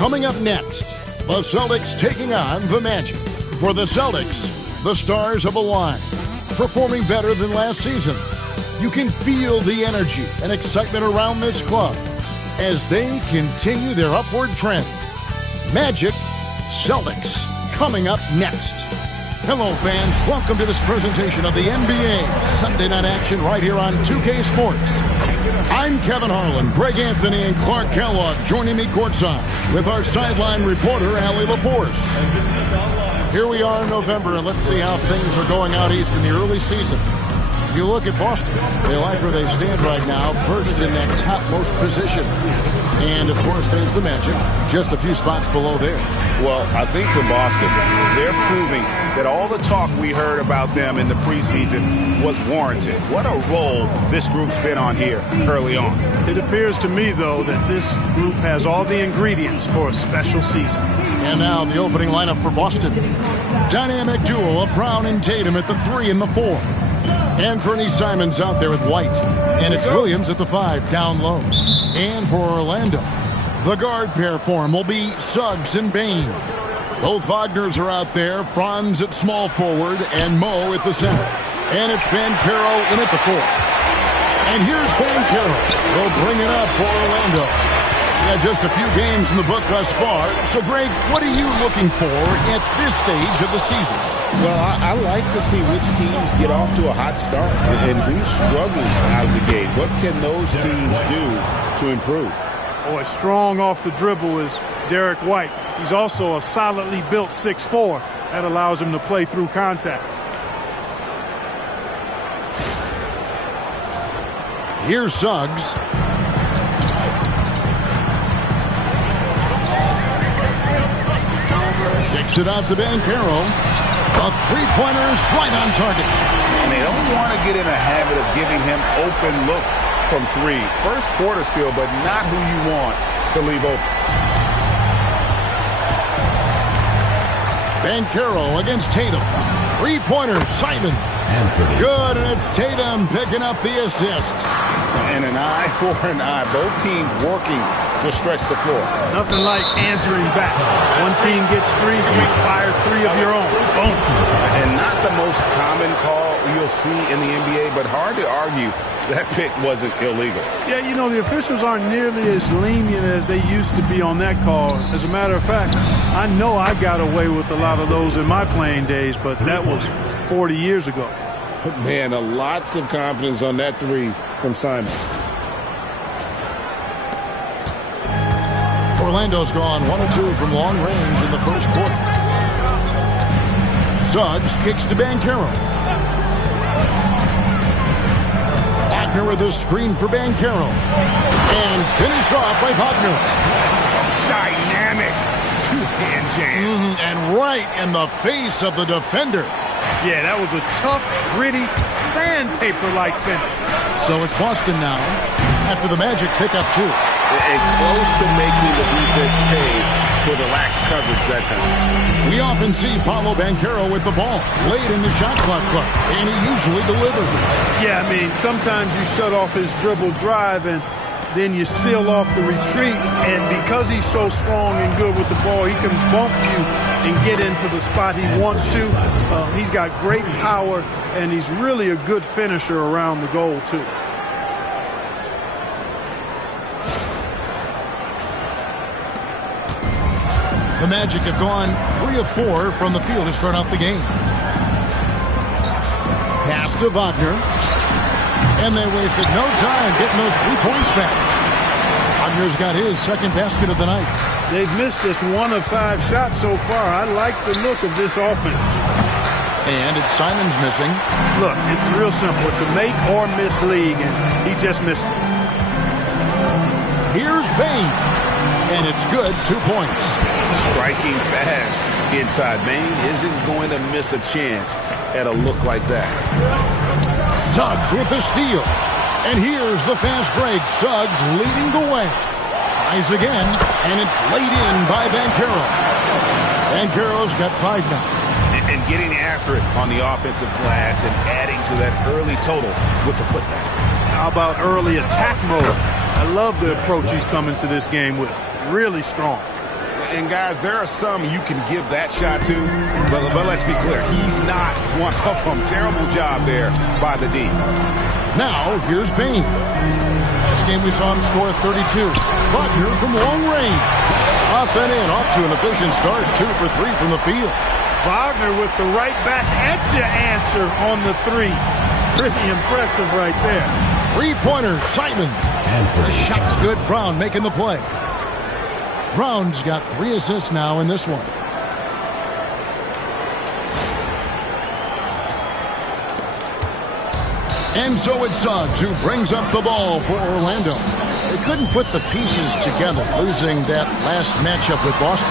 Coming up next, the Celtics taking on the Magic. For the Celtics, the stars have aligned, performing better than last season. You can feel the energy and excitement around this club as they continue their upward trend. Magic, Celtics, coming up next. Hello, fans. Welcome to this presentation of the NBA Sunday Night Action right here on 2K Sports. I'm Kevin Harlan, Greg Anthony, and Clark Kellogg joining me courtside with our sideline reporter, Allie LaForce. Here we are in November, and let's see how things are going out east in the early season. If you look at Boston, they like where they stand right now, perched in that topmost position. And, of course, there's the Magic, just a few spots below there. Well, I think for Boston, they're proving that all the talk we heard about them in the preseason was warranted. What a role this group's been on here early on. It appears to me, though, that this group has all the ingredients for a special season. And now the opening lineup for Boston. Dynamic duo of Brown and Tatum at the 3 and the 4. Anthony Simons out there with White. And it's Williams at the 5 down low. And for Orlando, the guard pair for him will be Suggs and Bain. Both Wagners are out there. Franz at small forward and Mo at the center. And it's Banchero in at the 4. And here's Banchero. They'll bring it up for Orlando. Yeah, just a few games in the book thus far. So, Greg, what are you looking for at this stage of the season? Well, I like to see which teams get off to a hot start and who's struggling out of the gate. What can those teams do to improve? Boy, strong off the dribble is Derek White. He's also a solidly built 6'4". That allows him to play through contact. Here's Suggs. Kicks it out to Banchero. A three-pointer is right on target. And they don't want to get in a habit of giving him open looks from 3. First quarter still, but not who you want to leave open. Banchero against Tatum. Three-pointer, Simon. Good, and it's Tatum picking up the assist. And an eye for an eye. Both teams working to stretch the floor. Nothing like answering back. One team gets 3, you fire 3 of your own. Boom. And not the most common call you'll see in the NBA, but hard to argue that pick wasn't illegal. Yeah, you know, the officials aren't nearly as lenient as they used to be on that call. As a matter of fact, I know I got away with a lot of those in my playing days, but that was 40 years ago. Man, lots of confidence on that 3 from Simons. Orlando's gone 1 of 2 from long range in the first quarter. Suggs kicks to Banchero. Wagner with a screen for Banchero. And finished off by Wagner. Dynamic two-hand jam. And right in the face of the defender. Yeah, that was a tough, gritty, sandpaper-like finish. So it's Boston now after the Magic pick up 2. And close to making the defense pay for the lax coverage that time. We often see Paolo Banchero with the ball late in the shot clock, and he usually delivers. Yeah, I mean, sometimes you shut off his dribble drive and then you seal off the retreat, and because he's so strong and good with the ball, he can bump you and get into the spot he wants to. He's got great power, and he's really a good finisher around the goal, too. The Magic have gone 3 of 4 from the field to start off the game. Pass to Wagner. And they wasted no time getting those 3 points back. Wagner's got his second basket of the night. They've missed just 1 of 5 shots so far. I like the look of this offense. And it's Simons missing. Look, it's real simple. It's a make or miss league, and he just missed it. Here's Bain. And it's good, 2 points. Striking fast inside. Bain isn't going to miss a chance at a look like that. Suggs with the steal. And here's the fast break. Suggs leading the way. Tries again, and it's laid in by Banchero. Banchero's got 5 now. And getting after it on the offensive glass and adding to that early total with the putback. How about early attack mode? I love the approach he's coming to this game with. Really strong. And guys, there are some you can give that shot to, but let's be clear, he's not one of them. Terrible job there by the D. Now, here's Bain. Last game we saw him score 32. Buckner from long range. Up and in, off to an efficient start. 2 for 3 from the field. Wagner with the right back at you answer on the 3. Pretty impressive right there. Three-pointer, Simon. The shot's good. Brown making the play. Brown's got 3 assists now in this one. And so it's Suggs who brings up the ball for Orlando. They couldn't put the pieces together, losing that last matchup with Boston.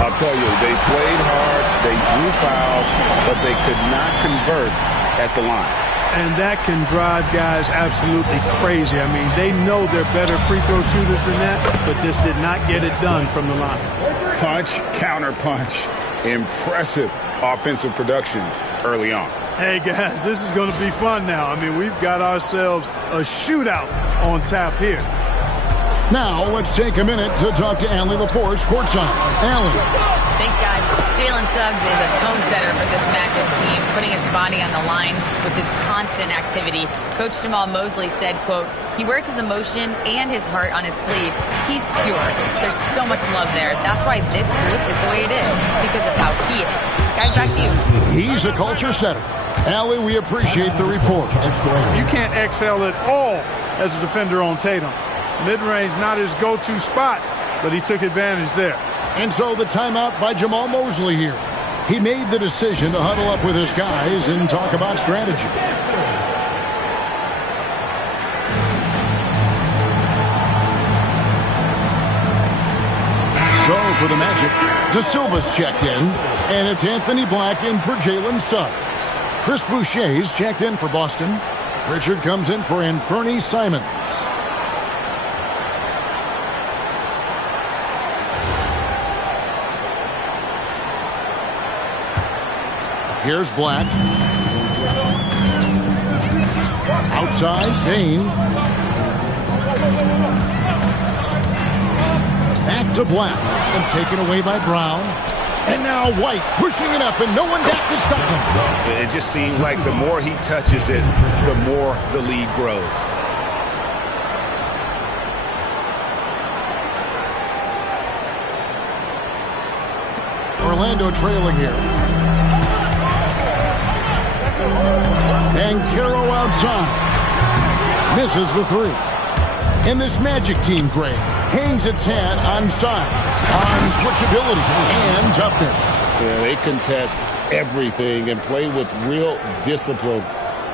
I'll tell you, they played hard, they drew fouls, but they could not convert at the line. And that can drive guys absolutely crazy. I mean, they know they're better free throw shooters than that, but just did not get it done from the line. Punch, counter punch. Impressive offensive production early on. Hey, guys, this is going to be fun now. I mean, we've got ourselves a shootout on tap here. Now, let's take a minute to talk to Allie LaForce courtside. Allie. Thanks, guys. Jalen Suggs is a tone setter for this matchup team, putting his body on the line with his constant activity. Coach Jamal Mosley said, quote, he wears his emotion and his heart on his sleeve. He's pure. There's so much love there. That's why this group is the way it is, because of how he is. Guys, back to you. He's a culture setter. Allie, we appreciate the report. You can't excel at all as a defender on Tatum. Mid-range, not his go-to spot, but he took advantage there. And so the timeout by Jamal Mosley here. He made the decision to huddle up with his guys and talk about strategy. So for the Magic, De Silva's checked in, and it's Anthony Black in for Jalen Suggs. Chris Boucher's checked in for Boston. Pritchard comes in for Anthony Simons. Here's Black. Outside, Bain. Back to Black. And taken away by Brown. And now White pushing it up, and no one back to stop him. It just seems like the more he touches it, the more the lead grows. Orlando trailing here. And Caro outside. Misses the 3. And this Magic team, Greg, hangs its hat on size, on switchability, and toughness. Yeah, they contest everything and play with real discipline.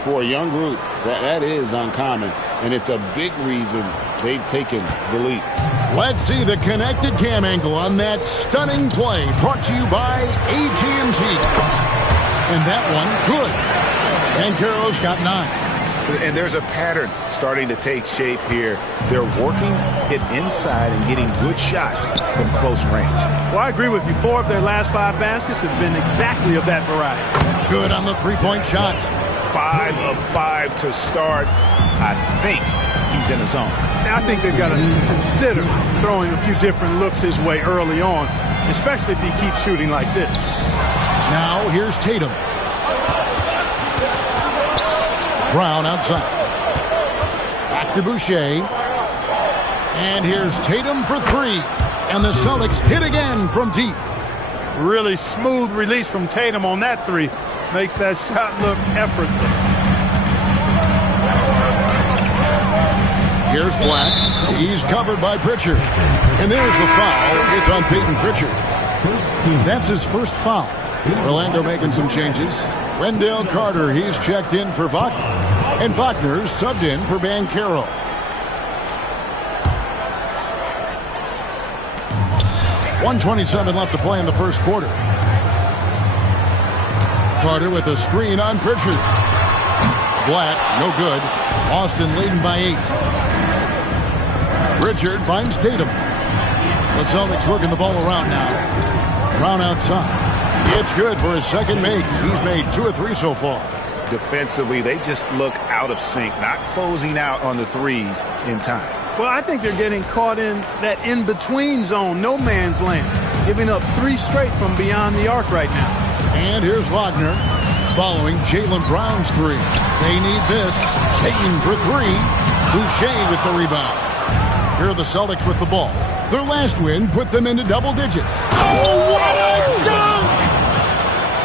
For a young group, that is uncommon, and it's a big reason they've taken the lead. Let's see the connected cam angle on that stunning play, brought to you by AT&T. And that one, good. And Caro's got 9. And there's a pattern starting to take shape here. They're working it inside and getting good shots from close range. Well, I agree with you. 4 of their last 5 baskets have been exactly of that variety. Good on the three-point shot. 5 of 5 to start. I think he's in the zone. I think they've got to consider throwing a few different looks his way early on, especially if he keeps shooting like this. Now here's Tatum. Brown outside. Back to Boucher. And here's Tatum for 3. And the Celtics hit again from deep. Really smooth release from Tatum on that 3. Makes that shot look effortless. Here's Black. He's covered by Pritchard. And there's the foul. It's on Peyton Pritchard. That's his first foul. Orlando making some changes. Wendell Carter, he's checked in for Wagner. And Wagner's subbed in for Banchero. .127 left to play in the first quarter. Carter with a screen on Pritchard. Black, no good. Boston leading by 8. Pritchard finds Tatum. The Celtics working the ball around now. Brown outside. It's good for his second make. He's made 2 or 3 so far. Defensively, they just look out of sync, not closing out on the threes in time. Well, I think they're getting caught in that in-between zone, no man's land. giving up 3 straight from beyond the arc right now. And here's Wagner following Jaylen Brown's 3. They need this. Payton for 3. Boucher with the rebound. Here are the Celtics with the ball. Their last win put them into double digits. Oh, what a dunk!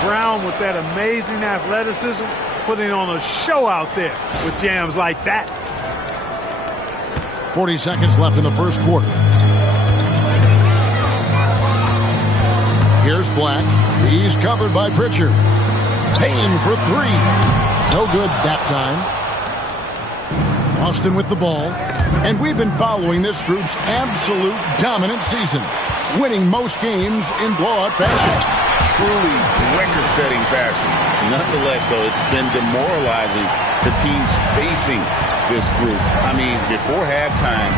Brown with that amazing athleticism, putting on a show out there with jams like that. 40 seconds left in the first quarter. Here's Black. He's covered by Pritchard. Payne for 3. No good that time. Boston with the ball. And we've been following this group's absolute dominant season, winning most games in blowout fashion. Truly record-setting fashion. Nonetheless, though, it's been demoralizing to teams facing this group. I mean, before halftime,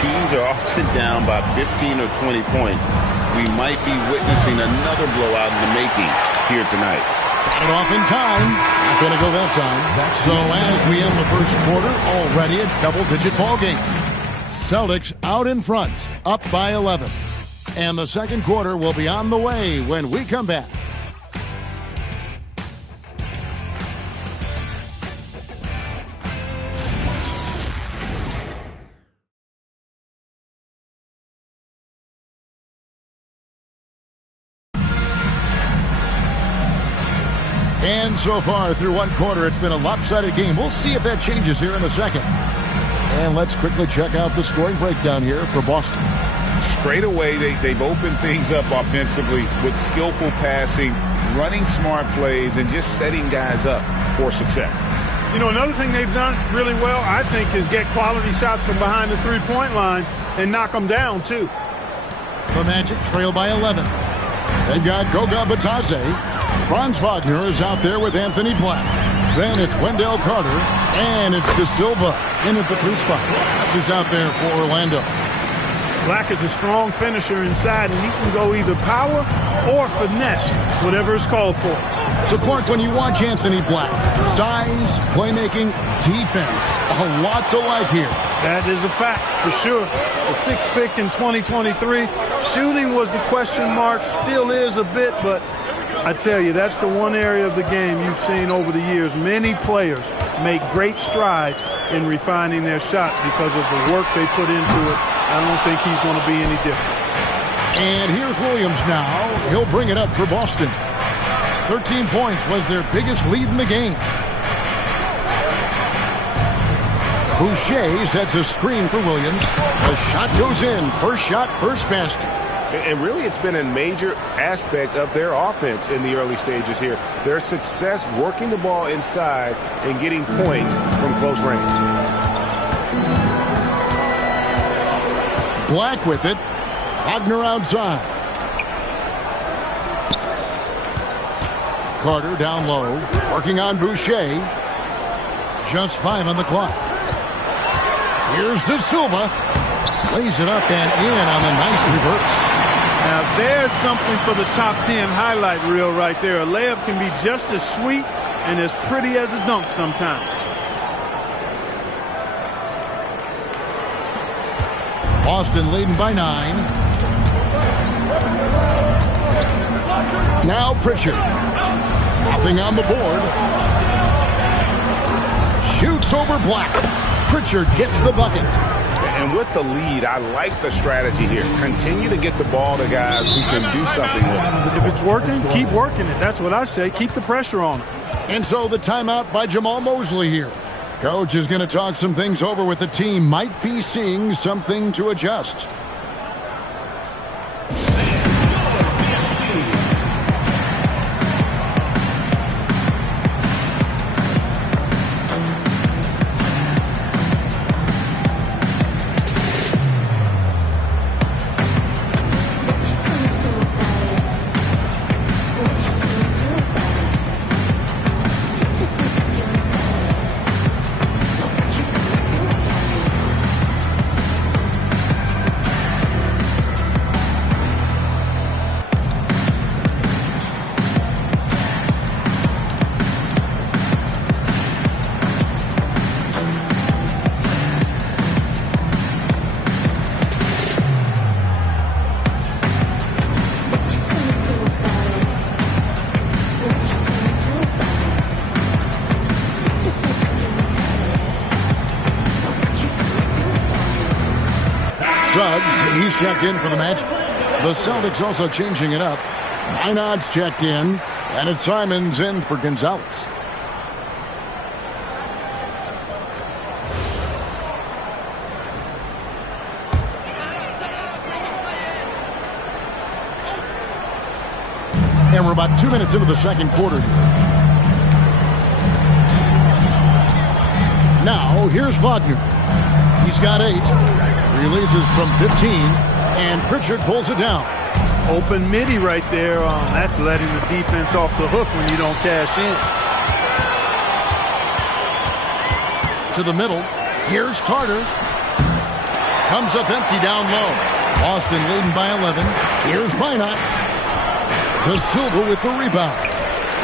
teams are often down by 15 or 20 points. We might be witnessing another blowout in the making here tonight. Got it off in time. Not going to go that time. So as we end the first quarter, already a double-digit ball game. Celtics out in front, up by 11. And the second quarter will be on the way when we come back. And so far through one quarter, it's been a lopsided game. We'll see if that changes here in a second. And let's quickly check out the scoring breakdown here for Boston. Straight away, they've opened things up offensively with skillful passing, running smart plays, and just setting guys up for success. You know, another thing they've done really well, I think, is get quality shots from behind the three-point line and knock them down, too. The Magic trail by 11. They've got Goga Batadze. Franz Wagner is out there with Anthony Black. Then it's Wendell Carter, and it's De Silva in at the 3 spot. That's who's out there for Orlando. Black is a strong finisher inside, and he can go either power or finesse, whatever is called for. So, Clark, when you watch Anthony Black, size, playmaking, defense, a lot to like here. That is a fact, for sure. The 6th pick in 2023. Shooting was the question mark, still is a bit, but I tell you, that's the one area of the game you've seen over the years. Many players make great strides in refining their shot because of the work they put into it. I don't think he's going to be any different. And here's Williams now. He'll bring it up for Boston. 13 points was their biggest lead in the game. Boucher sets a screen for Williams. The shot goes in. First shot, first basket. And really, it's been a major aspect of their offense in the early stages here. Their success working the ball inside and getting points from close range. Black with it. Wagner outside. Carter down low. Working on Boucher. Just 5 on the clock. Here's De Silva. Lays it up and in on the nice reverse. Now, there's something for the top 10 highlight reel right there. A layup can be just as sweet and as pretty as a dunk sometimes. Boston leading by 9. Now Pritchard. Nothing on the board. Shoots over Black. Pritchard gets the bucket. And with the lead, I like the strategy here. Continue to get the ball to guys who can do something with it. If it's working, keep working it. That's what I say. Keep the pressure on it. And so the timeout by Jamal Mosley here. Coach is going to talk some things over with the team. Might be seeing something to adjust. Suggs, he's checked in for the Magic. The Celtics also changing it up. Minot's checked in, and it's Simons in for Gonzalez. And we're about 2 minutes into the second quarter here. Now, here's Wagner. He's got 8. Releases from 15. And Pritchard pulls it down. Open midi right there. That's letting the defense off the hook when you don't cash in. To the middle. Here's Carter. Comes up empty down low. Boston leading by 11. Here's Minot. De Silva with the rebound.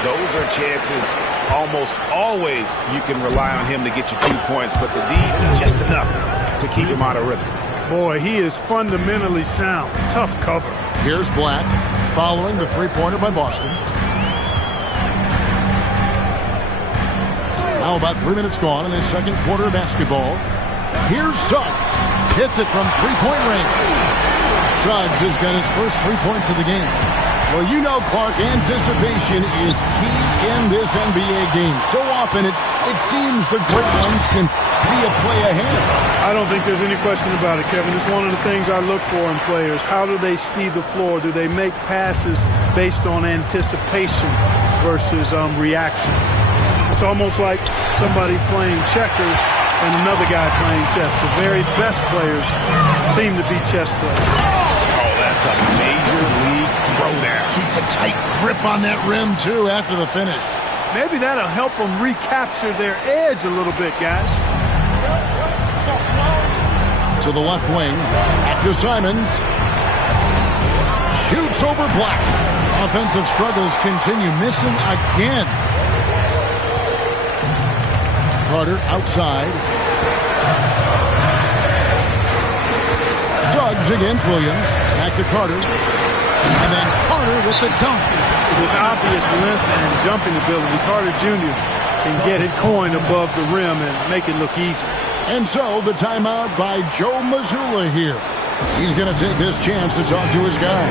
Those are chances almost always you can rely on him to get you 2 points, but the D just enough to keep him out of rhythm. Boy, he is fundamentally sound. Tough cover. Here's Black following the three-pointer by Boston. Now about 3 minutes gone in the second quarter of basketball. Here's Suggs. Hits it from three-point range. Suggs has got his first 3 points of the game. Well, you know, Clark, anticipation is key in this NBA game. So often it seems the great ones can see a play ahead. I don't think there's any question about it, Kevin. It's one of the things I look for in players. How do they see the floor? Do they make passes based on anticipation versus reaction? It's almost like somebody playing checkers and another guy playing chess. The very best players seem to be chess players. Oh, that's a major league throwdown. Keeps a tight grip on that rim, too, after the finish. Maybe that'll help them recapture their edge a little bit, guys. To the left wing. To Simons. Shoots over Black. Offensive struggles continue. Missing again. Carter outside. Suggs against Williams. Back to Carter. And then Carter with the dunk. With obvious length and jumping ability, Carter Jr. can get it going above the rim and make it look easy. And so the timeout by Joe Mazzulla here. He's going to take this chance to talk to his guy.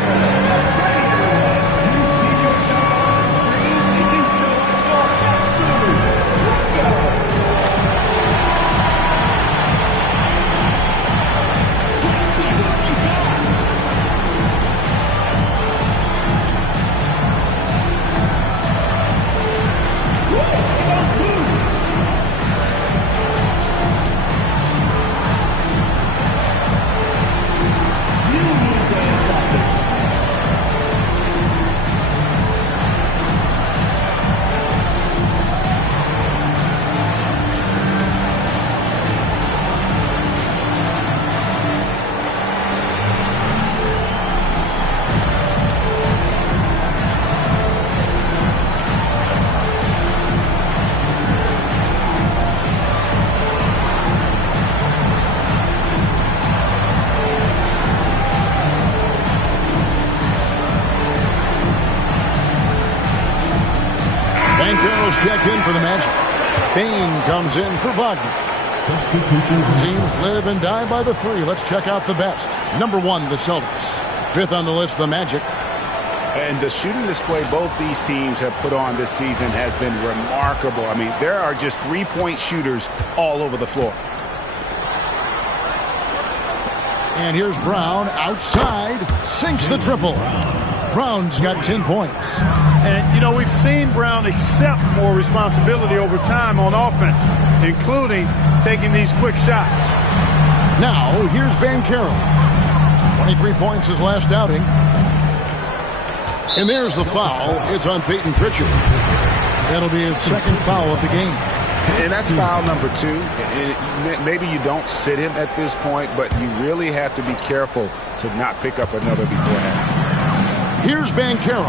Checked in for the Magic. Bain comes in for Wagner. Substitution. Teams live and die by the three. Let's check out the best. Number 1, the Celtics. 5th on the list, the Magic. And the shooting display both these teams have put on this season has been remarkable. I mean, there are just three-point shooters all over the floor. And here's Brown outside. Sinks the triple. Brown's got 10 points. And, you know, we've seen Brown accept more responsibility over time on offense, including taking these quick shots. Now, here's Banchero. 23 points his last outing. And there's the foul. It's on Peyton Pritchard. That'll be his second foul of the game. And that's foul number 2. Maybe you don't sit him at this point, but you really have to be careful to not pick up another beforehand. Here's Banchero.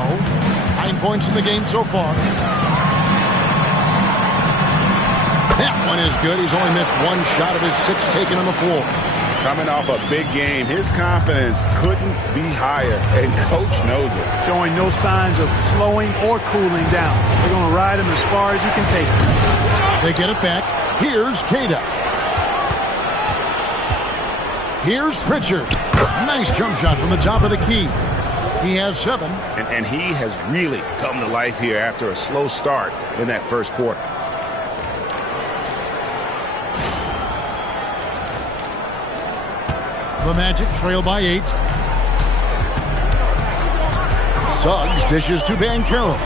9 points in the game so far. That one is good. He's only missed 1 shot of his 6 taken on the floor. Coming off a big game, his confidence couldn't be higher, and Coach knows it. Showing no signs of slowing or cooling down. They're going to ride him as far as you can take him. They get it back. Here's Queta. Here's Pritchard. Nice jump shot from the top of the key. He has 7. And he has really come to life here after a slow start in that first quarter. The Magic trail by 8. Suggs dishes to Banchero.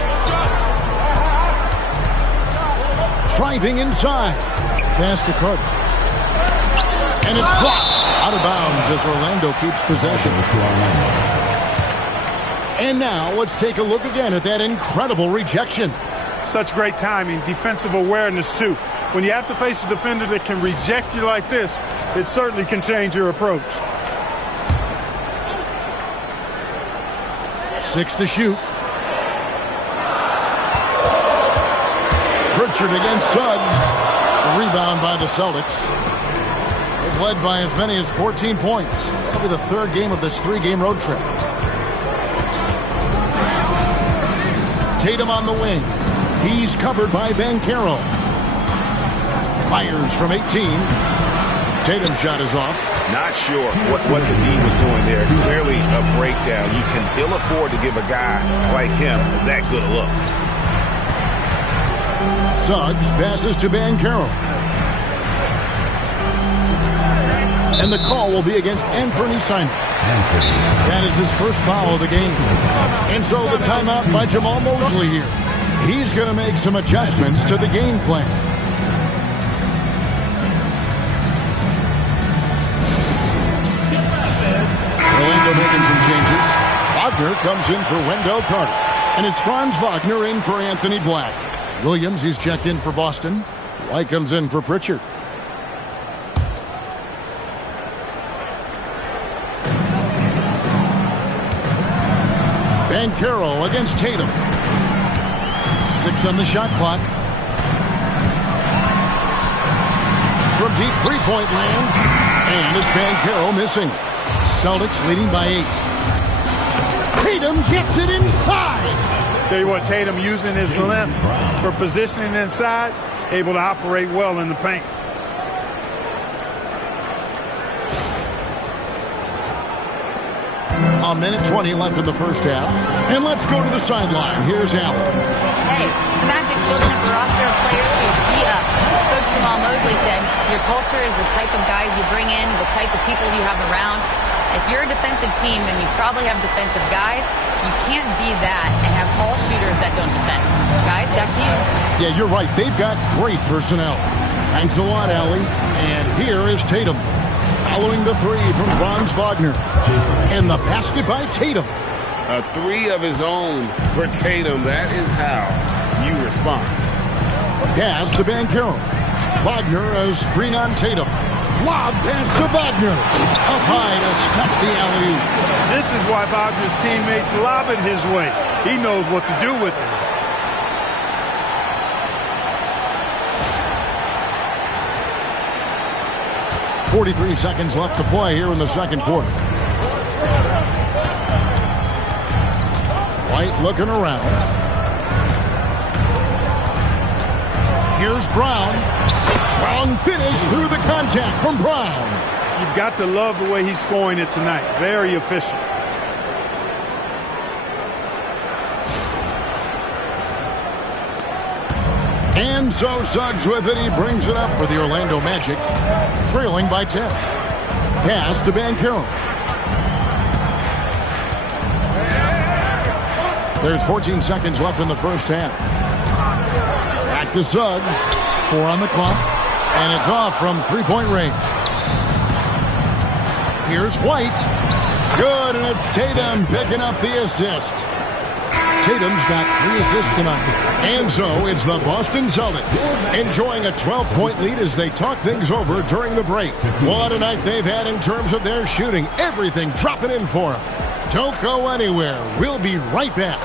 Driving inside. Pass to Carter. And it's blocked. Out of bounds as Orlando keeps possession. And now let's take a look again at that incredible rejection. Such great timing, defensive awareness too. When you have to face a defender that can reject you like this, it certainly can change your approach. 6 to shoot. Pritchard against Suggs. A rebound by the Celtics. They've led by as many as 14 points. That'll be the 3rd game of this 3-game road trip. Tatum on the wing. He's covered by Banchero. Fires from 18. Tatum's shot is off. Not sure what the D was doing there. Clearly a breakdown. You can ill afford to give a guy like him that good a look. Suggs passes to Banchero. And the call will be against Anthony Simon. That is his first foul of the game. And so the timeout by Jamal Mosley here. He's going to make some adjustments to the game plan. Orlando making some changes. Wagner comes in for Wendell Carter. And it's Franz Wagner in for Anthony Black. Williams, he's checked in for Boston. White comes in for Pritchard. Banchero against Tatum. 6 on the shot clock. From deep three-point land. And it's Banchero missing. Celtics leading by 8. Tatum gets it inside. Tell you what, Tatum using his length for positioning inside, able to operate well in the paint. A minute 20 left in the first half. And let's go to the sideline. Here's Allen. Hey, the Magic building up a roster of players who D up. Coach Jamal Mosley said, your culture is the type of guys you bring in, the type of people you have around. If you're a defensive team, then you probably have defensive guys. You can't be that and have all shooters that don't defend. Guys, back to you. Yeah, you're right. They've got great personnel. Thanks a lot, Allie. And here is Tatum. Following the 3 from Franz Wagner. And the basket by Tatum. A 3 of his own for Tatum. That is how you respond. Pass to Banchero. Wagner a screen on Tatum. Lob pass to Wagner. Up high to stop the alley-oop. This is why Wagner's teammates lob it his way. He knows what to do with it. .43 seconds left to play here in the second quarter. White looking around. Here's Brown. Strong finish through the contact from Brown. You've got to love the way he's scoring it tonight. Very efficient. And so Suggs with it. He brings it up for the Orlando Magic. Trailing by 10. Pass to Banchero. There's 14 seconds left in the first half. Back to Suggs. 4 on the clock. And it's off from three-point range. Here's White. Good, and it's Tatum picking up the assist. Tatum's got 3 assists tonight. And so it's the Boston Celtics enjoying a 12-point lead as they talk things over during the break. What a night they've had in terms of their shooting. Everything dropping in for them. Don't go anywhere. We'll be right back.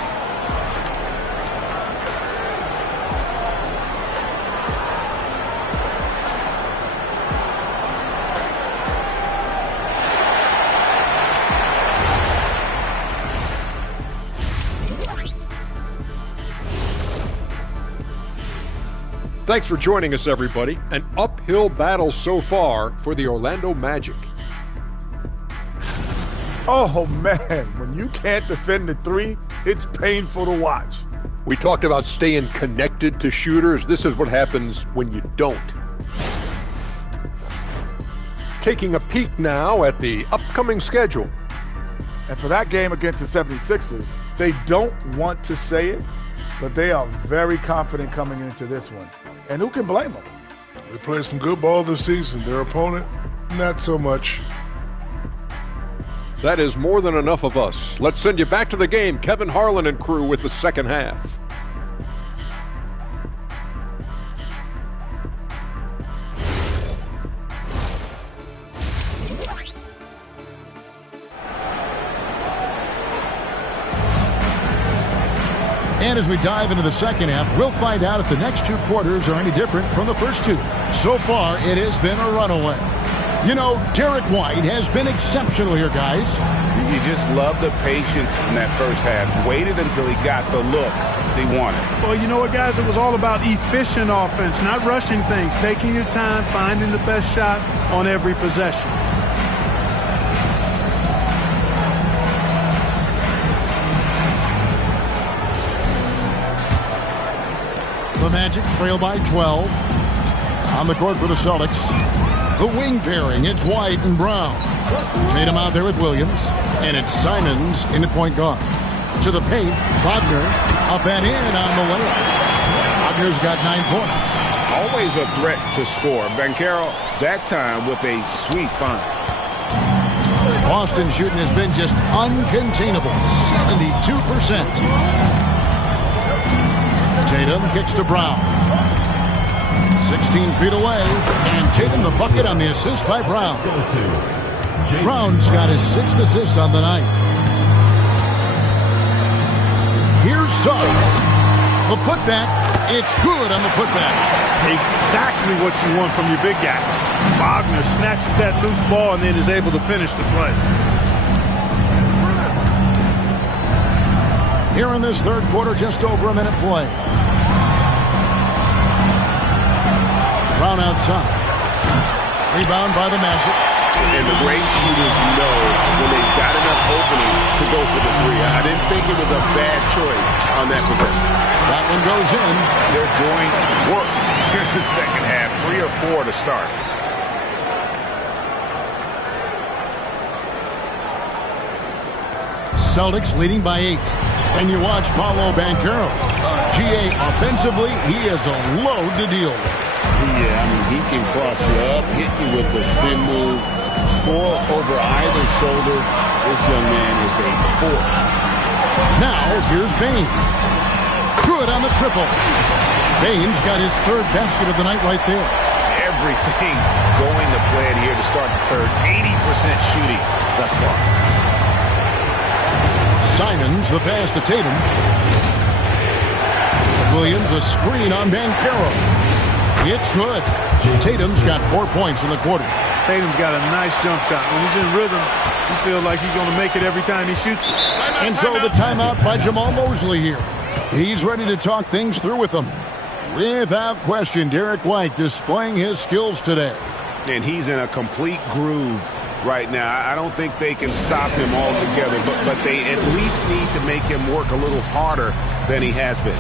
Thanks for joining us, everybody. An uphill battle so far for the Orlando Magic. Oh, man, when you can't defend the three, it's painful to watch. We talked about staying connected to shooters. This is what happens when you don't. Taking a peek now at the upcoming schedule. And for that game against the 76ers, they don't want to say it, but they are very confident coming into this one. And who can blame them? They played some good ball this season. Their opponent, not so much. That is more than enough of us. Let's send you back to the game. Kevin Harlan and crew with the second half. And as we dive into the second half, we'll find out if the next two quarters are any different from the first two. So far, it has been a runaway. You know, Derek White has been exceptional here, guys. You just love the patience in that first half. Waited until he got the look he wanted. Well, you know what, guys? It was all about efficient offense, not rushing things, taking your time, finding the best shot on every possession. The Magic trail by 12. On the court for the Celtics. The wing pairing, it's White and Brown. Tatum out there with Williams. And it's Simons in the point guard. To the paint, Wagner up and in on the layup. Wagner's got 9 points. Always a threat to score. Banchero, that time with a sweet find. Boston shooting has been just uncontainable. 72%. Tatum kicks to Brown. 16 feet away, and Tatum the bucket on the assist by Brown. Brown's got his 6th assist on the night. Here's Suggs. The putback. It's good on the putback. Exactly what you want from your big guy. Wagner snatches that loose ball and then is able to finish the play. Here in this third quarter, just over a minute play. Brown outside. Rebound by the Magic. And the great shooters know when they've got enough opening to go for the three. I didn't think it was a bad choice on that possession. That one goes in. They're doing work here in the second half. 3 or 4 to start. Celtics leading by 8. And you watch Paolo Banchero. GA offensively, he is a load to deal with. Yeah, I mean, he can cross you up, hit you with the spin move, score over either shoulder. This young man is a force. Now, here's Bain. Good on the triple. Bain's got his 3rd basket of the night right there. Everything going to plan here to start the third. 80% shooting thus far. Simons, the pass to Tatum. Williams, a screen on Banchero. It's good. Tatum's got 4 points in the quarter. Tatum's got a nice jump shot. When he's in rhythm, you feel like he's going to make it every time he shoots it. And so the timeout by Jamal Mosley here. He's ready to talk things through with them. Without question, Derek White displaying his skills today. And he's in a complete groove right now. I don't think they can stop him altogether, but they at least need to make him work a little harder than he has been.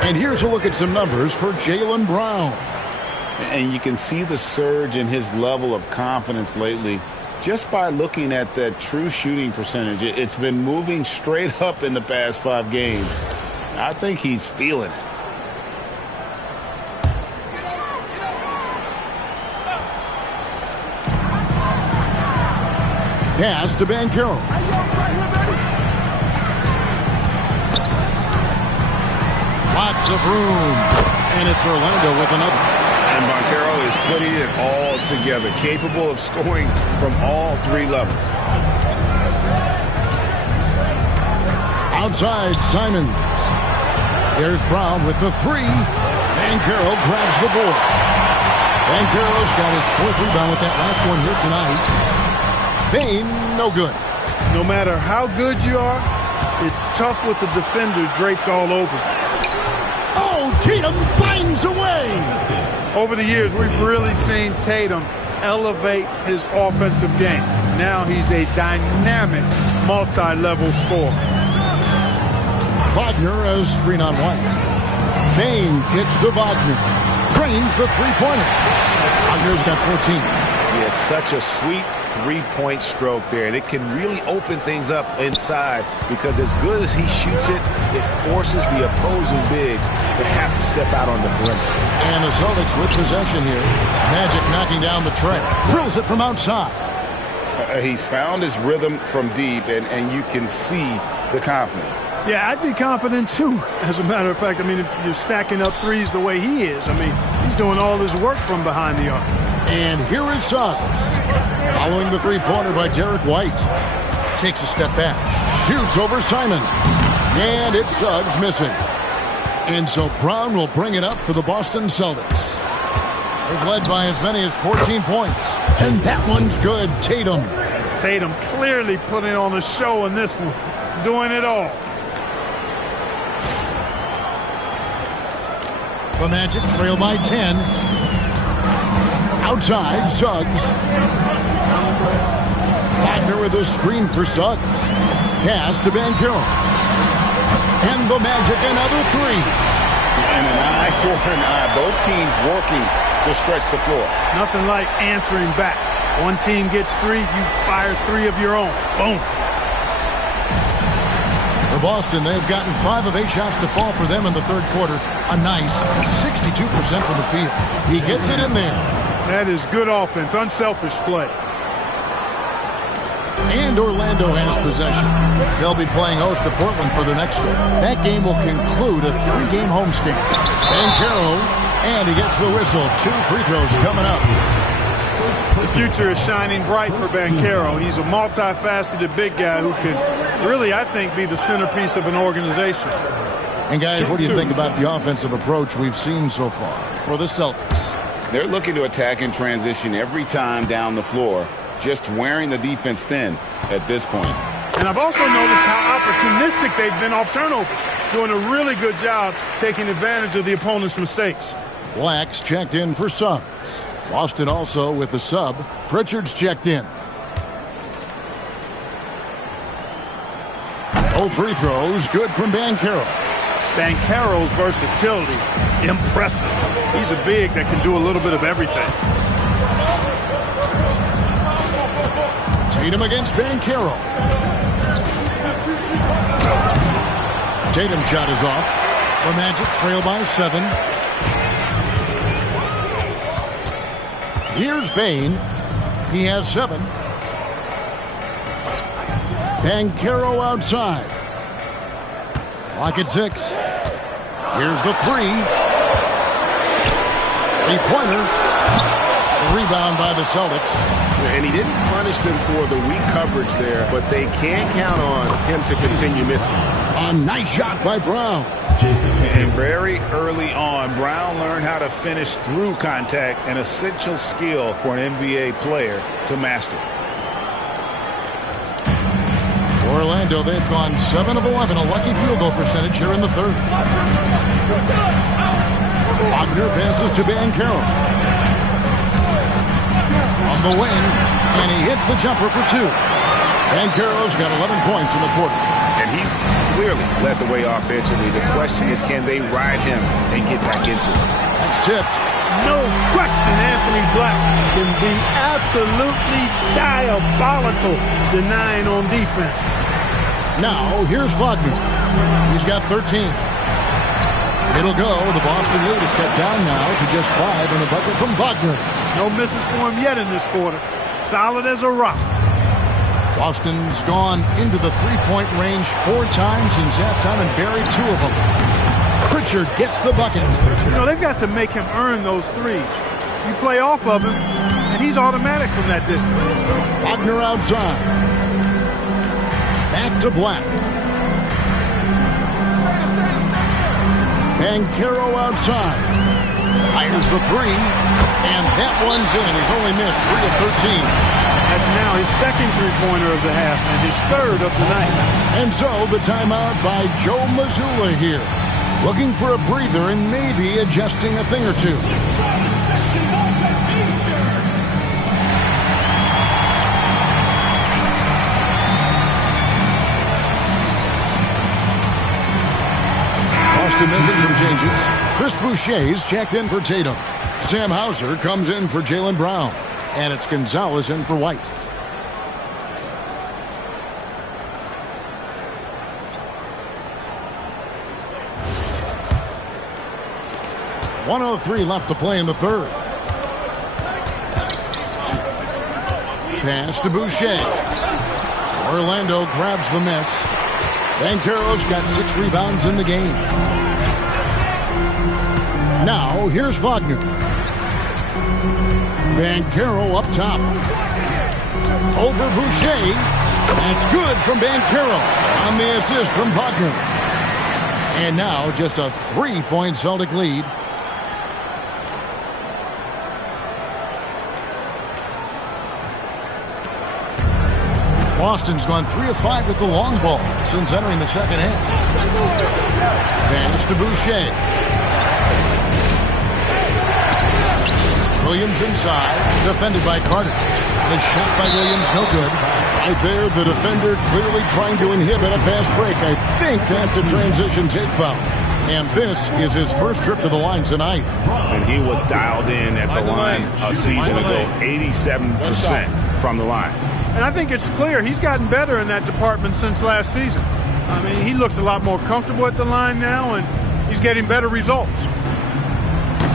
And here's a look at some numbers for Jaylen Brown. And you can see the surge in his level of confidence lately. just by looking at that true shooting percentage, it's been moving straight up in the past 5 games. I think he's feeling it. Pass to Banchero. Lots of room. And it's Orlando with another. And Banchero is putting it all together, capable of scoring from all 3 levels. Outside, Simons. Here's Brown with the 3. Banchero grabs the board. Banchero's got his 4th rebound with that last one here tonight. Bane, no good. No matter how good you are, it's tough with the defender draped all over. Oh, Tatum finds a way. Over the years, we've really seen Tatum elevate his offensive game. Now he's a dynamic, multi-level scorer. Wagner as screen on White. Bane kicks to Wagner. Trains the three-pointer. Wagner's got 14. Yeah, it's such a sweet three-point stroke there, and it can really open things up inside because as good as he shoots it, it forces the opposing bigs to have to step out on the perimeter. And the Celtics with possession here. Magic knocking down the tray. Drills it from outside. He's found his rhythm from deep, and you can see the confidence. Yeah, I'd be confident too. As a matter of fact, I mean, if you're stacking up threes the way he is, I mean, he's doing all his work from behind the arc. And here is Suggs. Following the three-pointer by Derek White. Takes a step back. Shoots over Simon. And it's Suggs missing. And so Brown will bring it up for the Boston Celtics. They've led by as many as 14 points. And that one's good. Tatum. Tatum clearly putting on a show in this one. Doing it all. The Magic trail by 10. Outside, Suggs. Wagner with a screen for Suggs. Pass to Banchero. And the Magic another 3. And an eye for an eye. Both teams working to stretch the floor. Nothing like answering back. One team gets 3, you fire 3 of your own. Boom. For Boston, they've gotten 5 of 8 shots to fall for them in the third quarter. A nice 62% from the field. He gets it in there. That is good offense, unselfish play. And Orlando has possession. They'll be playing host to Portland for their next game. That game will conclude a 3-game homestand. Banchero, and he gets the whistle. 2 free throws coming up. The future is shining bright for Banchero. He's a multifaceted big guy who can really, I think, be the centerpiece of an organization. And guys, what do you think about the offensive approach we've seen so far for the Celtics? They're looking to attack in transition every time down the floor, just wearing the defense thin at this point. And I've also noticed how opportunistic they've been off turnover, doing a really good job taking advantage of the opponent's mistakes. Black's checked in for Suggs. Boston also with the sub. Pritchard's checked in. No free throws. Good from Banchero. Banchero's versatility, impressive. He's a big that can do a little bit of everything. Tatum against Banchero. Tatum's shot is off. The Magic trail by 7. Here's Bane. He has 7. Banchero outside. Clock at 6. Here's the 3. Three-pointer. The rebound by the Celtics. And he didn't punish them for the weak coverage there, but they can't count on him to continue missing. A nice shot by Brown. And very early on, Brown learned how to finish through contact, an essential skill for an NBA player to master. Orlando, they've gone 7 of 11, a lucky field goal percentage here in the third. Wagner passes to Banchero. From the wing, and he hits the jumper for 2. Banchero's got 11 points in the quarter. And he's clearly led the way offensively. The question is, can they ride him and get back into it? That's tipped. No question, Anthony. Anthony Black can be absolutely diabolical denying on defense. Now, here's Wagner. He's got 13. It'll go. The Boston lead is cut down now to just 5 in the bucket from Wagner. No misses for him yet in this quarter. Solid as a rock. Boston's gone into the three-point range 4 times since halftime and buried 2 of them. Pritchard gets the bucket. You know, they've got to make him earn those threes. You play off of him, and he's automatic from that distance. Wagner outside. Back to Black. Banchero outside. Fires the 3, and that one's in. He's only missed 3 of 13. That's now his second three-pointer of the half and his third of the night. And so the timeout by Joe Mazzulla here. Looking for a breather and maybe adjusting a thing or two. Boston making some changes. Chris Boucher's checked in for Tatum. Sam Hauser comes in for Jaylen Brown. And it's Gonzalez in for White. .103 left to play in the third. Pass to Boucher. Orlando grabs the miss. Banchero's got 6 rebounds in the game. Now, here's Wagner. Banchero up top. Over Boucher. That's good from Banchero on the assist from Wagner. And now just a 3-point Celtic lead. Boston's gone 3 of 5 with the long ball since entering the second half. Pass to Boucher. Williams inside, defended by Carter. The shot by Williams, no good. Right there, the defender clearly trying to inhibit a fast break. I think that's a transition take foul. And this is his first trip to the line tonight. And he was dialed in at the line a season ago, 87% from the line. And I think it's clear he's gotten better in that department since last season. I mean, he looks a lot more comfortable at the line now, and he's getting better results.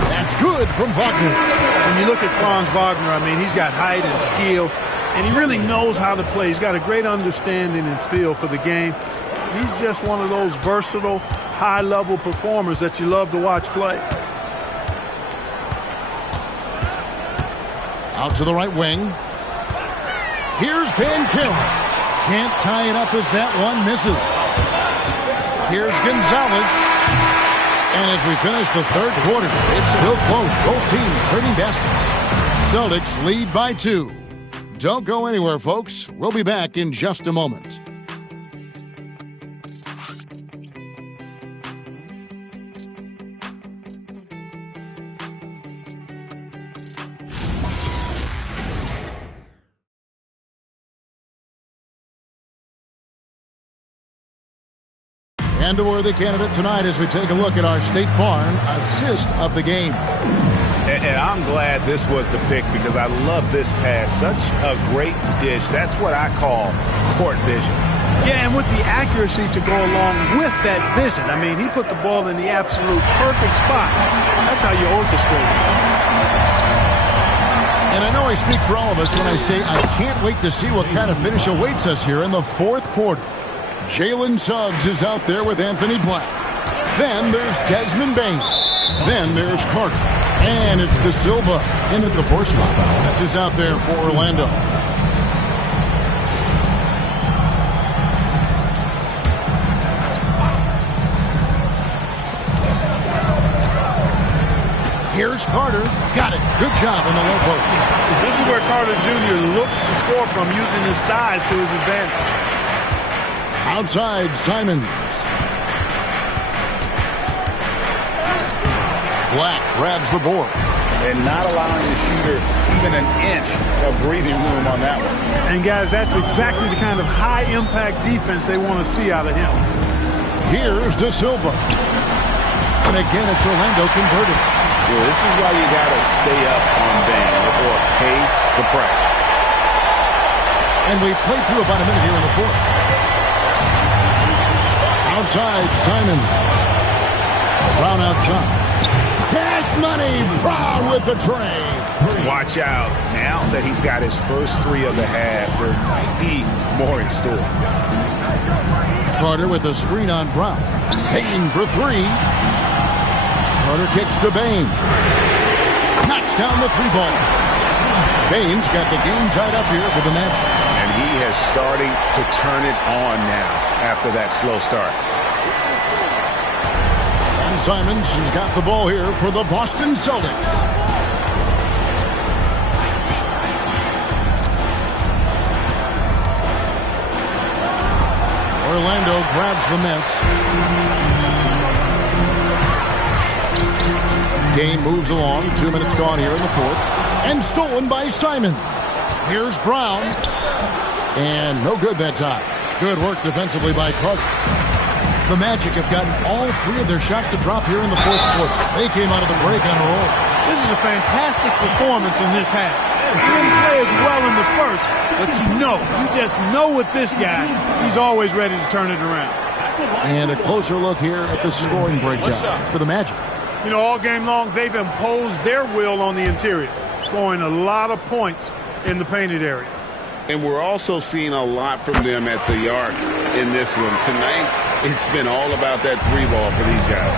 That's good from Wagner. When you look at Franz Wagner, I mean, he's got height and skill, and he really knows how to play. He's got a great understanding and feel for the game. He's just one of those versatile, high-level performers that you love to watch play. Out to the right wing. Here's Banchero. Can't tie it up as that one misses. Here's Gonzalez. And as we finish the third quarter, it's still close. Both teams trading baskets. Celtics lead by 2. Don't go anywhere, folks. We'll be back in just a moment. And a worthy candidate tonight as we take a look at our State Farm assist of the game. And I'm glad this was the pick because I love this pass. Such a great dish. That's what I call court vision. Yeah, and with the accuracy to go along with that vision. I mean, he put the ball in the absolute perfect spot. That's how you orchestrate it. And I know I speak for all of us when I say I can't wait to see what kind of finish awaits us here in the fourth quarter. Jalen Suggs is out there with Anthony Black. Then there's Desmond Bain. Then there's Carter. And it's De Silva in at the force foul. This is out there for Orlando. Here's Carter. Got it. Good job on the low post. This is where Carter Jr. looks to score from, using his size to his advantage. Outside, Simons. Black grabs the board. And not allowing the shooter even an inch of breathing room on that one. And, guys, that's exactly the kind of high-impact defense they want to see out of him. Here's De Silva. And again, it's Orlando converted. Yeah, this is why you got to stay up on Bane or pay the price. And we played through about a minute here in the fourth. Outside, Simon. Brown outside. Cash money. Brown with the tray. Watch out. Now that he's got his first three of the half, there might be more in store. Carter with a screen on Brown. Payne for three. Carter kicks to Bane. Knocks down the three ball. Bane's got the game tied up here for the match. And he has starting to turn it on now after that slow start. And Simons has got the ball here for the Boston Celtics. Orlando grabs the miss. Game moves along. 2 minutes gone here in the fourth. And stolen by Simon. Here's Brown. And no good that time. Good work defensively by Carter. The Magic have gotten all three of their shots to drop here in the fourth quarter. They came out of the break on a roll. This is a fantastic performance in this half. He didn't play as well in the first, but you just know with this guy, he's always ready to turn it around. And a closer look here at the scoring breakdown for the Magic. You know, all game long, they've imposed their will on the interior, scoring a lot of points in the painted area. And we're also seeing a lot from them at the arc in this one. Tonight, it's been all about that three ball for these guys.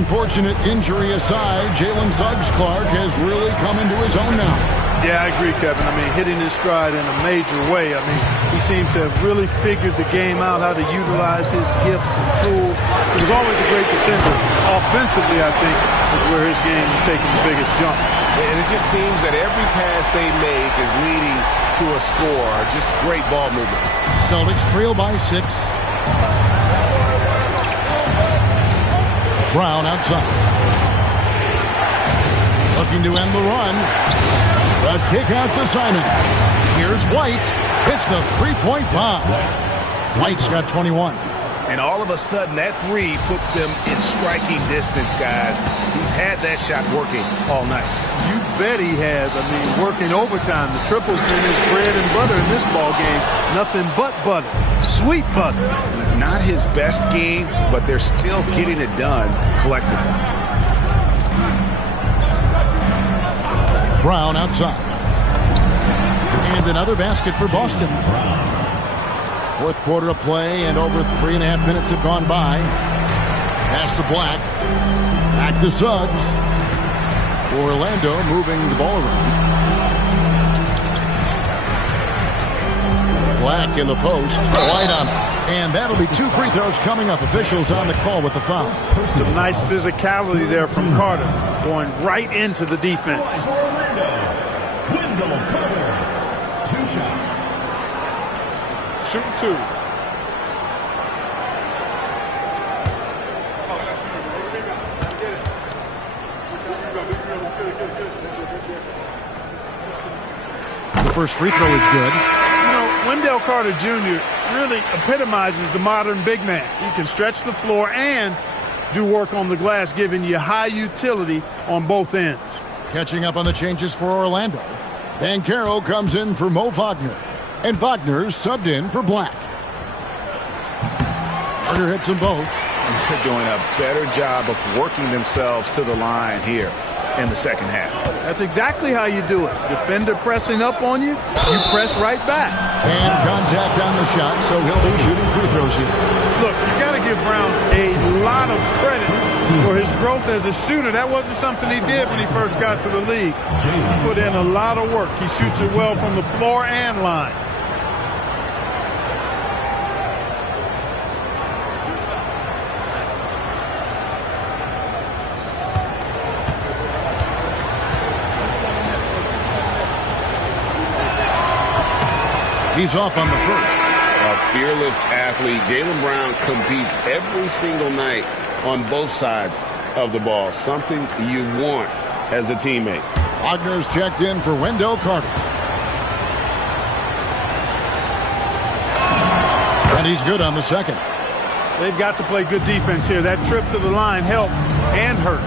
Unfortunate injury aside, Jalen Suggs-Clark has really come into his own now. Yeah, I agree, Kevin. I mean, hitting his stride in a major way. I mean, he seems to have really figured the game out, how to utilize his gifts and tools. He was always a great defender. Offensively, I think, is where his game is taking the biggest jump. And it just seems that every pass they make is leading to a score. Just great ball movement. Celtics trail by 6. Brown outside. Looking to end the run. The kick out to Simon. Here's White. Hits the three-point bomb. White's got 21. And all of a sudden, that three puts them in striking distance, guys. He's had that shot working all night. You bet he has. I mean, working overtime. The triple's been his bread and butter in this ball game. Nothing but butter. Sweet butter. Not his best game, but they're still getting it done collectively. Brown outside. And another basket for Boston. Fourth quarter of play, and over 3.5 minutes have gone by. Pass to Black. Back to Suggs. Orlando moving the ball around. Black in the post. White on it. And that'll be 2 free throws coming up. Officials on the call with the foul. Some nice physicality there from Carter, going right into the defense. Wendell Carter, 2 shots. Shooting 2. The first free throw is good. You know, Wendell Carter Jr. really epitomizes the modern big man. He can stretch the floor and do work on the glass, giving you high utility on both ends. Catching up on the changes for Orlando. Banchero comes in for Mo Wagner. And Wagner's subbed in for Black. Carter hits them both. And they're doing a better job of working themselves to the line here in the second half. That's exactly how you do it. Defender pressing up on you, you press right back. And contact on the shot, so he'll be shooting free throws here. Look, you got to give Brown a lot of credit for his growth as a shooter. That wasn't something he did when he first got to the league. He put in a lot of work. He shoots it well from the floor and line. He's off on the first. A fearless athlete. Jaylen Brown competes every single night on both sides of the ball. Something you want as a teammate. Wagner's checked in for Wendell Carter. And he's good on the second. They've got to play good defense here. That trip to the line helped and hurt.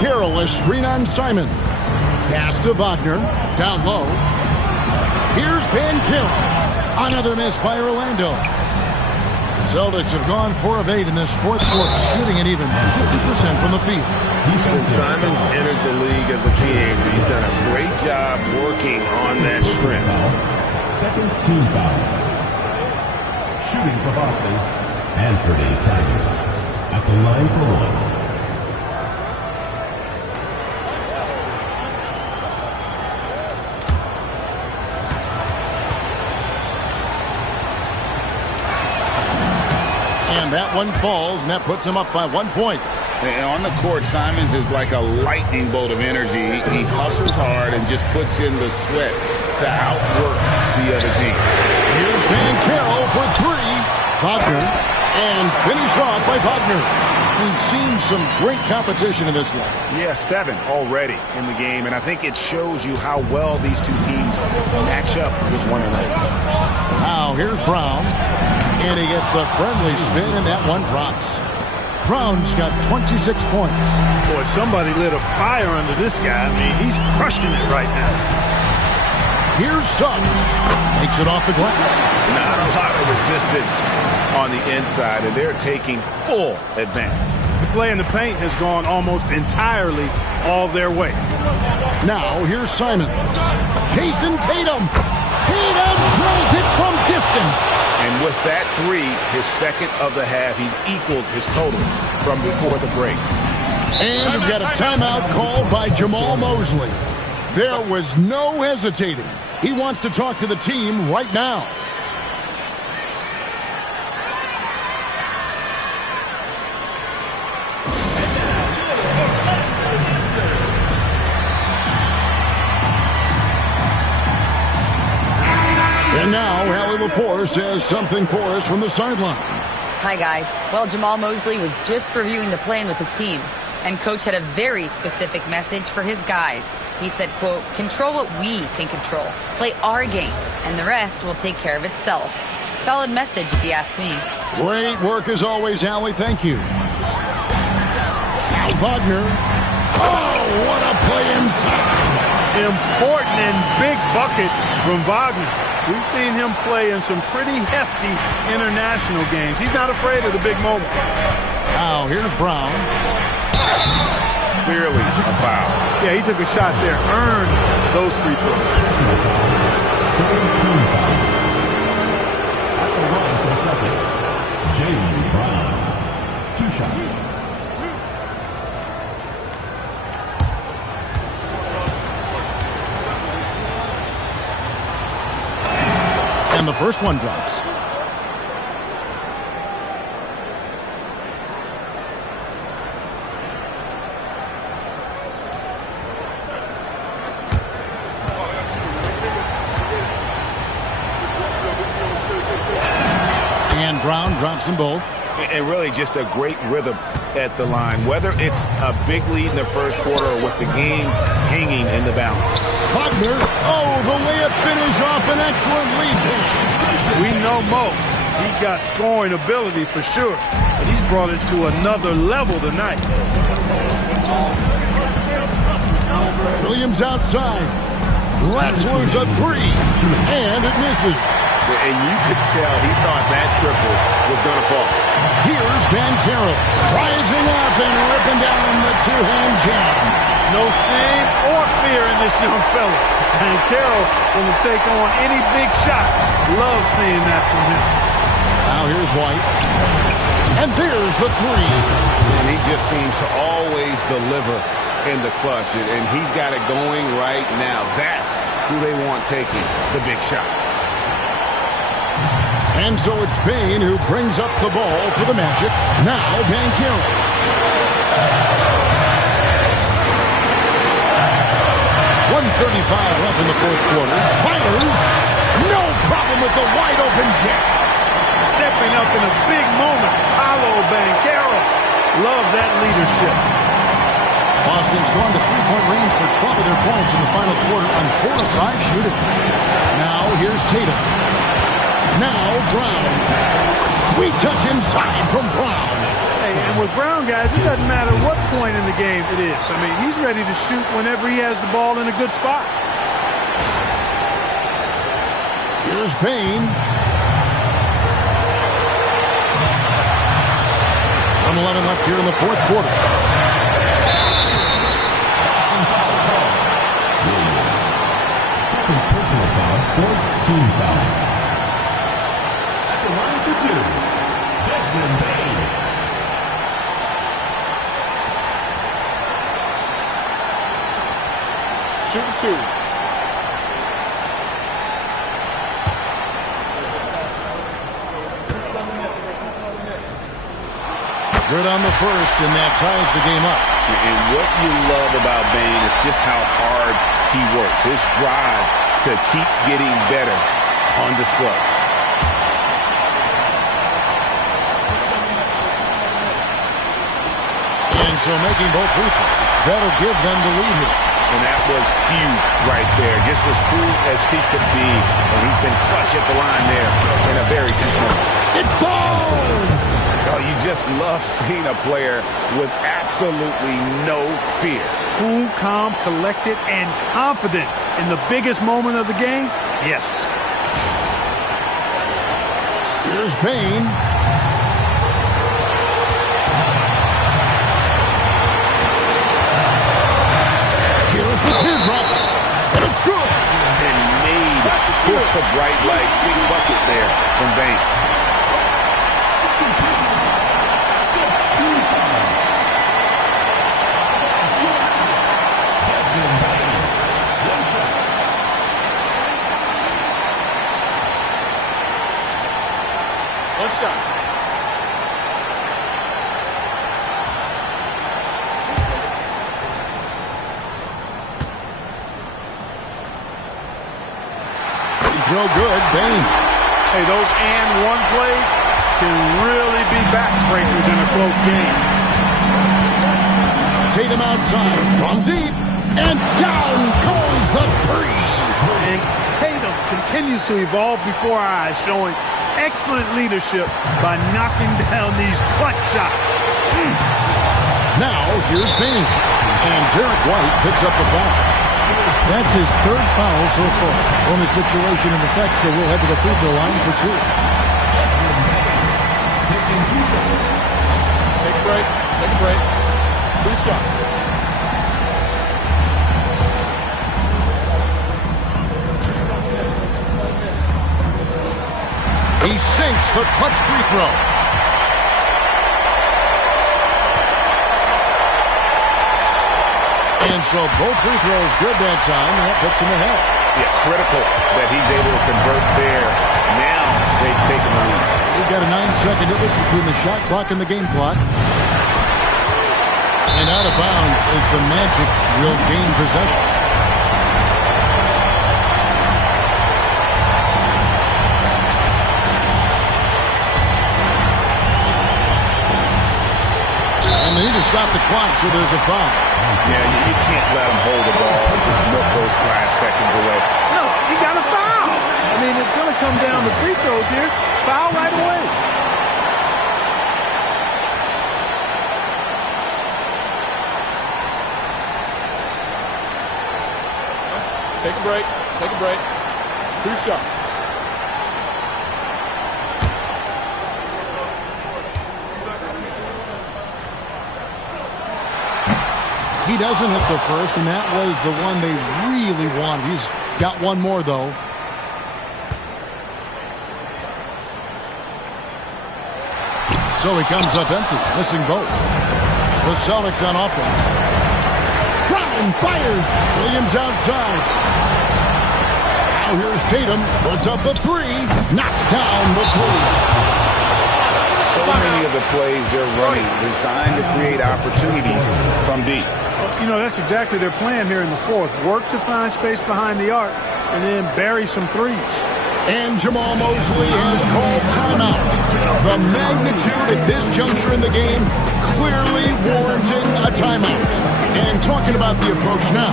Banchero, a screen on Simons. Pass to Wagner. Down low. Here's Banchero. Another miss by Orlando. Celtics have gone 4 of 8 in this fourth quarter, shooting at even 50% from the field. Since Simons entered the league as a teenager, he's done a great job working on that strength. Second team foul. Shooting for Boston, Anthony Simons at the line for one. And that one falls, and that puts him up by 1 point. And on the court, Simons is like a lightning bolt of energy. He hustles hard and just puts in the sweat to outwork the other team. Here's Banchero for 3. Wagner, and finished off by Wagner. We've seen some great competition in this one. Yeah, 7 already in the game, and I think it shows you how well these two teams match up with one another. Now, here's Brown, and he gets the friendly spin, and that one drops. Brown's got 26 points. Boy, somebody lit a fire under this guy. I mean, he's crushing it right now. Here's Suggs. Makes it off the glass. Not a lot of resistance on the inside, and they're taking full advantage. The play in the paint has gone almost entirely all their way. Now, here's Simons. Jason Tatum. Tatum drills it from distance. And with that 3, his second of the half, he's equaled his total from before the break. And we've got a timeout called by Jamal Mosley. There was no hesitating. He wants to talk to the team right now. And now, Hallie LaForce says something for us from the sideline. Hi, guys. Well, Jamal Mosley was just reviewing the plan with his team, and Coach had a very specific message for his guys. He said, quote, control what we can control. Play our game, and the rest will take care of itself. Solid message, if you ask me. Great work as always, Hallie. Thank you. Now Wagner. Oh, what a play inside. Important and big bucket from Wagner. We've seen him play in some pretty hefty international games. He's not afraid of the big moment. Now, here's Brown. Clearly a foul. Yeah, he took a shot there. Earned those free throws. At the line for the Celtics, Jaylen Brown. 2 shots. And the first one drops. And Brown drops them both. And really just a great rhythm at the line, whether it's a big lead in the first quarter or with the game hanging in the balance. Wagner, oh, the layup finish off an excellent lead pass. We know Mo. He's got scoring ability for sure, but he's brought it to another level tonight. Williams outside. Lets loose a 3, and it misses. And you could tell he thought that triple was going to fall. Here's Banchero, rising up and ripping down the two-hand jam. No shame or fear in this young fella. Banchero going to take on any big shot. Love seeing that from him. Now here's White. And there's the 3. And he just seems to always deliver in the clutch. And he's got it going right now. That's who they want taking the big shot. And so it's Payne who brings up the ball for the Magic. Now Banchero. 1:35 left in the fourth quarter. Fires. No problem with the wide open jet. Stepping up in a big moment. Paolo Banchero. Love that leadership. Boston's gone to three-point range for 12 of their points in the final quarter on 4 of 5 shooting. Now here's Tatum. Now Brown. Sweet touch inside from Brown. Hey, Hey, and with Brown, guys, it doesn't matter what point in the game it is. I mean, he's ready to shoot whenever he has the ball in a good spot. Here's Bain. 1:11 left here in the fourth quarter. Second personal foul, fourth team foul. At the line for two, Desmond Bain. Shooting two. Good on the first, and that ties the game up. And what you love about Bain is just how hard he works. His drive to keep getting better on display. And so making both free throws, that'll give them the lead here. And that was huge right there. Just as cool as he could be. And he's been clutch at the line there in a very tense moment. It falls! Oh, you just love seeing a player with absolutely no fear. Cool, calm, collected, and confident in the biggest moment of the game? Yes. Here's Bain. Here's the teardrop. And it's good. And made with the bright lights. Big bucket there from Bain. One shot. Throw good, Bain. Hey, those and one plays can really be backbreakers in a close game. Tatum outside, from deep, and down goes the three. And Tatum continues to evolve before our eyes, showing excellent leadership by knocking down these clutch shots. Now, here's Bain. And Derek White picks up the foul. That's his third foul so far. Only situation in effect, so we'll head to the free throw line for two. Take a break. Take a break. Two shots. He sinks the clutch free throw. And so both free throws good that time, and that puts him ahead. Yeah, critical that he's able to convert there. Now they've taken the lead. We've got a 9-second difference between the shot clock and the game clock. And out of bounds as the Magic will gain possession. And they need to stop the clock, so there's a foul. Yeah, you can't let him hold the ball and just milk those last seconds away. No, you got to foul. I mean, it's going to come down to free throws here. Foul right away. Take a break. Take a break. Two shots. He doesn't hit the first, and that was the one they really wanted. He's got one more, though. So he comes up empty, missing both. The Celtics on offense. Brown fires. Williams outside. Now here's Tatum. Puts up the three. Knocks down the three. So many of the plays they're running designed to create opportunities from deep. You know, that's exactly their plan here in the fourth. Work to find space behind the arc and then bury some threes. And Jamal Mosley has called timeout. The magnitude at this juncture in the game clearly warranting a timeout. And talking about the approach now,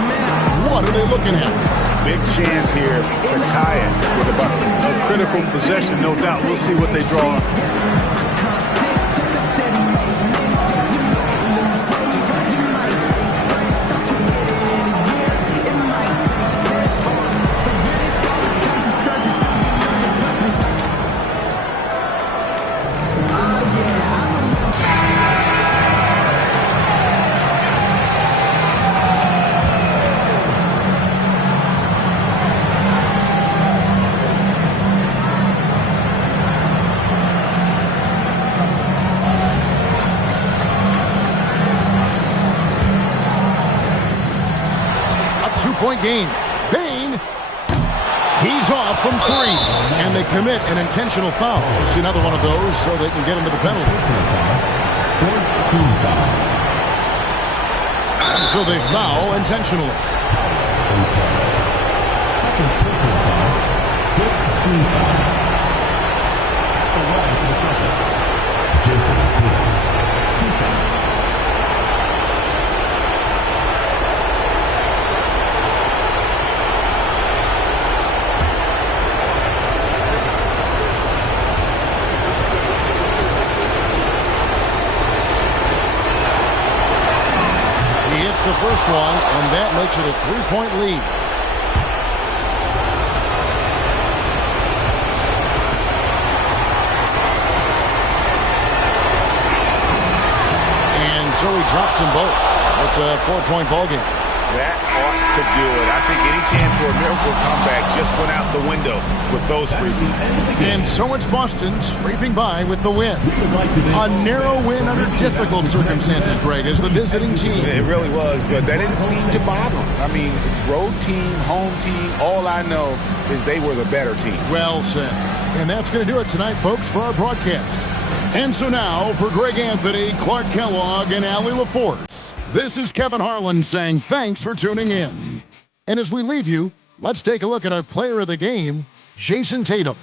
what are they looking at? Big chance here to tie it with a bucket. A critical possession, no doubt. We'll see what they draw up. 9-point game. Payne, he's off from 3. And they commit an intentional foul. See another one of those so they can get into the penalty. And so they foul intentionally. Second personal foul. 15 foul. The line for the Celtics. Jason Tatum. 2 shots. He hits the first one, and that makes it a 3-point lead. And so he drops them both. It's a 4-point ball game. That ought to do it. I think any chance for a miracle comeback just went out the window with those free throws. And so it's Boston scraping by with the win. A narrow win under difficult circumstances, Greg, as the visiting team. It really was, but that didn't seem to bother them. I mean, road team, home team, all I know is they were the better team. Well said. And that's going to do it tonight, folks, for our broadcast. And so now, for Greg Anthony, Clark Kellogg, and Allie LaForce, this is Kevin Harlan saying thanks for tuning in. And as we leave you, let's take a look at our player of the game, Jason Tatum.